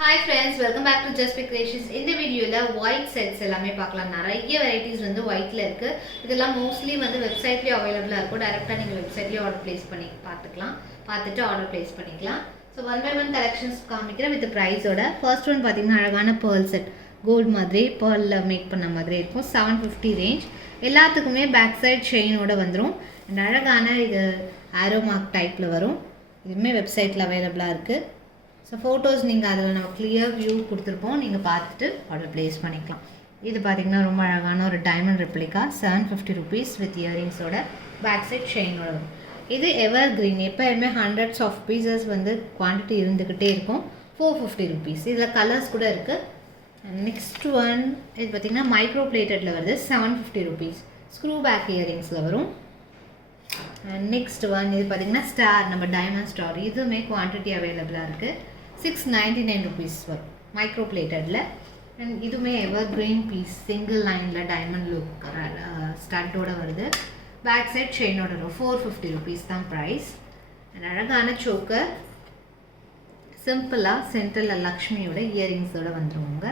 Hi friends, welcome back to Just Be Creations. இந்த வீடியோல white sets எல்லாமே பார்க்கலாம். நிறைய varieties வந்து whiteல இருக்கு. இதெல்லாம் mostly வந்து வெப்சைட்லயே அவைலபிளா இருக்கும். டைரக்டா நீங்க வெப்சைட்லயே ஆர்டர் பிளேஸ் பண்ணி பார்த்துக்கலாம். பார்த்துட்டு ஆர்டர் பிளேஸ் பண்ணிக்கலாம். So one by one collections காமிக்கிறேன் with price ஓட. First one பாத்தீங்கன்னா அழகான pearl set. கோல்ட் மாதிரி pearlல மேக் பண்ண மாதிரி இருக்கும். 750 ரேஞ்ச். எல்லாத்துக்குமே பேக் சைடு செயினோட வந்துரும். அழகான இது arrow mark டைப்ல வரும். இதுமே வெப்சைட்ல அவைலபிளா இருக்கு. ஸோ ஃபோட்டோஸ் நீங்கள் அதில் நம்ம கிளியர் வியூ கொடுத்துருப்போம், நீங்கள் பார்த்துட்டு ஆர்டர் ப்ளேஸ் பண்ணிக்கலாம். இது பார்த்திங்கன்னா ரொம்ப அழகான ஒரு டைமண்ட் ரெப்ளிகா 750 ருபீஸ் வித் இயரிங்ஸோட பேக் சைட் செயினோட வரும். இது எவர் க்ரீன், எப்போயுமே ஹண்ட்ரட்ஸ் ஆஃப் பீசஸ் வந்து குவான்டிட்டி இருந்துக்கிட்டே இருக்கும். 450 ருபீஸ். இதில் கலர்ஸ் கூட இருக்குது. நெக்ஸ்ட் ஒன் இது பார்த்திங்கன்னா மைக்ரோ பிளேட்டடில் வருது, 750 ருபீஸ். ஸ்க்ரூ பேக் இயரிங்ஸில் வரும். நெக்ஸ்ட் ஒன் இது பார்த்திங்கன்னா ஸ்டார், நம்ம டைமண்ட் ஸ்டார், இதுவுமே குவான்டிட்டி அவைலபிளாக இருக்குது. 699 ருபீஸ் வரும் மைக்ரோ பிளேட்டடில். அண்ட் இதுவுமே எவர் கிரீன் பீஸ், சிங்கிள் லைனில் டைமண்ட் லுக் ஸ்டட்டோட வருது. பேக் சைட் செயினோட வரும். 450 ருபீஸ் தான் ப்ரைஸ். அண்ட் அழகான சோக்கர் சிம்பிளாக சென்டரில் லக்ஷ்மியோட இயரிங்ஸோடு வந்துடுவாங்க.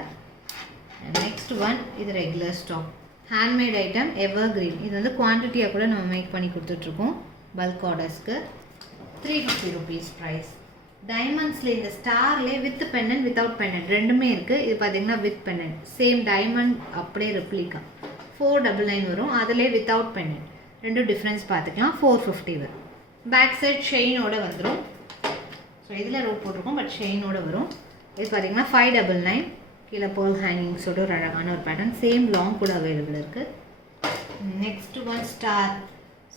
நெக்ஸ்ட் ஒன் இது regular stock handmade item evergreen. இது வந்து குவான்டிட்டியாக கூட நம்ம மேக் பண்ணி கொடுத்துட்ருக்கோம் பல்க் ஆர்டர்ஸ்க்கு. 350 ருபீஸ் ப்ரைஸ். டைமண்ட்ஸில் இந்த ஸ்டார்லேயே வித் பென்னன் வித்தவுட் பென்னன் ரெண்டுமே இருக்குது. இது பார்த்திங்கன்னா வித் பென்னன், சேம் டைமண்ட் அப்படியே ரெப்ளிகா 499 வரும். அதிலே வித்தவுட் பென்னன் ரெண்டும் டிஃப்ரென்ஸ் பார்த்துக்கலாம். 450 வரும். பேக் சைட் செயினோட வந்துடும். ஸோ இதில் ரோப் போட்டிருக்கோம், பட் செயினோட வரும். இது பார்த்திங்கன்னா 599. கீழே பேர்ல் ஹேங்கிங்ஸோட ஒரு அழகான ஒரு பேட்டர்ன், சேம் லாங் கூட அவைலபிள் இருக்குது. Next one star.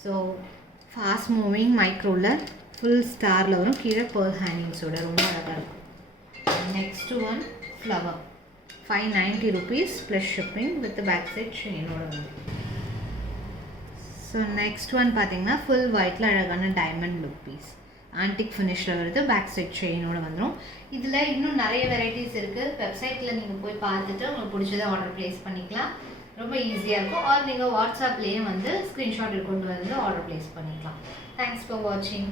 So fast moving மைக்ரோவில் ஃபுல் ஸ்டாரில் வரும். கீழே பேர்ல் ஹேங்கிங்ஸோட ரொம்ப அழகாக இருக்கும். Next one flower 590 rupees plus shipping with back side செயினோட வரும். ஸோ நெக்ஸ்ட் ஒன் பார்த்தீங்கன்னா ஃபுல் ஒயிட்டில் அழகான டைமண்ட் லுக் பீஸ், ஆன்டிக் ஃபினிஷில் வருது. பேக் சைட் செயினோட வந்துடும். இதில் இன்னும் நிறைய வெரைட்டிஸ் இருக்குது. வெப்சைட்டில் நீங்கள் போய் பார்த்துட்டு உங்களுக்கு பிடிச்சதை ஆர்டர் ப்ளேஸ் பண்ணிக்கலாம். ரொம்ப ஈஸியாக இருக்கும். ஆர் நீங்கள் வாட்ஸ்அப்லேயே வந்து ஸ்க்ரீன்ஷாட் கொண்டு வந்து ஆர்டர் ப்ளேஸ் பண்ணிக்கலாம். தேங்க்ஸ் ஃபார் வாட்சிங்.